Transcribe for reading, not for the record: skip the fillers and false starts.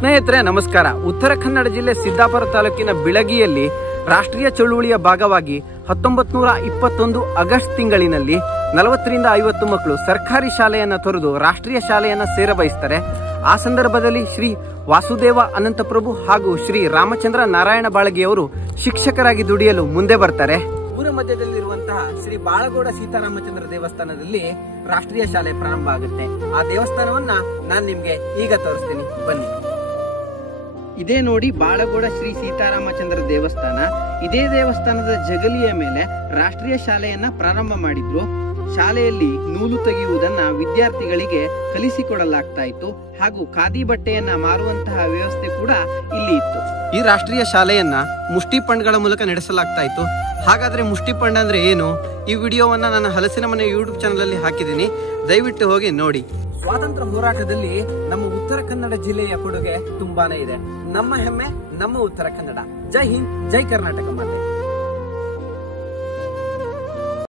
ಸ್ನೇಹಿತರೆ ನಮಸ್ಕಾರ. ಉತ್ತರ ಕನ್ನಡ ಜಿಲ್ಲೆ ಸಿದ್ದಾಪುರ ತಾಲೂಕಿನ ಬಿಳಗಿಯಲ್ಲಿ ರಾಷ್ಟ್ರೀಯ ಚಳುವಳಿಯ ಭಾಗವಾಗಿ 1921 ಆಗಸ್ಟ್ ತಿಂಗಳಿನಲ್ಲಿ 40 ರಿಂದ 50 ಮಕ್ಕಳು ಸರ್ಕಾರಿ ಶಾಲೆಯನ್ನ ತೊರೆದು ರಾಷ್ಟ್ರೀಯ ಶಾಲೆಯನ್ನ ಸೇರಬಯಸ್ತಾರೆ. ಆ ಸಂದರ್ಭದಲ್ಲಿ ಶ್ರೀ ವಾಸುದೇವ ಅನಂತಪ್ರಭು ಹಾಗೂ ಶ್ರೀ ರಾಮಚಂದ್ರ ನಾರಾಯಣ ಬಾಳಗಿಯವರು ಶಿಕ್ಷಕರಾಗಿ ದುಡಿಯಲು ಮುಂದೆ ಬರ್ತಾರೆ. ಊರ ಮಧ್ಯದಲ್ಲಿರುವಂತಹ ಶ್ರೀ ಬಾಳಗೋಡ ಸೀತಾರಾಮಚಂದ್ರ ದೇವಸ್ಥಾನದಲ್ಲಿ ರಾಷ್ಟ್ರೀಯ ಶಾಲೆ ಪ್ರಾರಂಭ ಆಗುತ್ತೆ. ಆ ದೇವಸ್ಥಾನವನ್ನ ನಾನು ನಿಮ್ಗೆ ಈಗ ತೋರಿಸ್ತೀನಿ, ಬನ್ನಿ. ಇದೇ ನೋಡಿ ಬಾಳಗೋಡ ಶ್ರೀ ಸೀತಾರಾಮಚಂದ್ರ ದೇವಸ್ಥಾನ. ಇದೇ ದೇವಸ್ಥಾನದ ಜಗಲಿಯ ಮೇಲೆ ರಾಷ್ಟ್ರೀಯ ಶಾಲೆಯನ್ನ ಪ್ರಾರಂಭ ಮಾಡಿದ್ರು. ಶಾಲೆಯಲ್ಲಿ ನೂಲು ತೆಗೆಯುವುದನ್ನ ವಿದ್ಯಾರ್ಥಿಗಳಿಗೆ ಕಲಿಸಿಕೊಡಲಾಗ್ತಾ ಇತ್ತು ಹಾಗೂ ಖಾದಿ ಬಟ್ಟೆಯನ್ನ ಮಾರುವಂತಹ ವ್ಯವಸ್ಥೆ ಕೂಡ ಇಲ್ಲಿ ಇತ್ತು. ಈ ರಾಷ್ಟ್ರೀಯ ಶಾಲೆಯನ್ನ ಮುಷ್ಟಿ ಫಂಡ್ಗಳ ಮೂಲಕ ನಡೆಸಲಾಗ್ತಾ ಇತ್ತು. ಹಾಗಾದ್ರೆ ಮುಷ್ಟಿ ಫಂಡ್ ಅಂದ್ರೆ ಏನು? ಈ ವಿಡಿಯೋವನ್ನ ನನ್ನ ಹಲಸಿನ ಮನೆ ಯೂಟ್ಯೂಬ್ ಚಾನಲ್ ಅಲ್ಲಿ ಹಾಕಿದ್ದೀನಿ, ದಯವಿಟ್ಟು ಹೋಗಿ ನೋಡಿ. ಸ್ವಾತಂತ್ರ್ಯ ಹೋರಾಟದಲ್ಲಿ ನಮ್ಮ ಉತ್ತರ ಕನ್ನಡ ಜಿಲ್ಲೆಯ ಕೊಡುಗೆ ತುಂಬಾನೇ ಇದೆ. ನಮ್ಮ ಹೆಮ್ಮೆ ನಮ್ಮ ಉತ್ತರ ಕನ್ನಡ. ಜೈ ಹಿಂದ್, ಜೈ ಕರ್ನಾಟಕ ಮಾತೆ.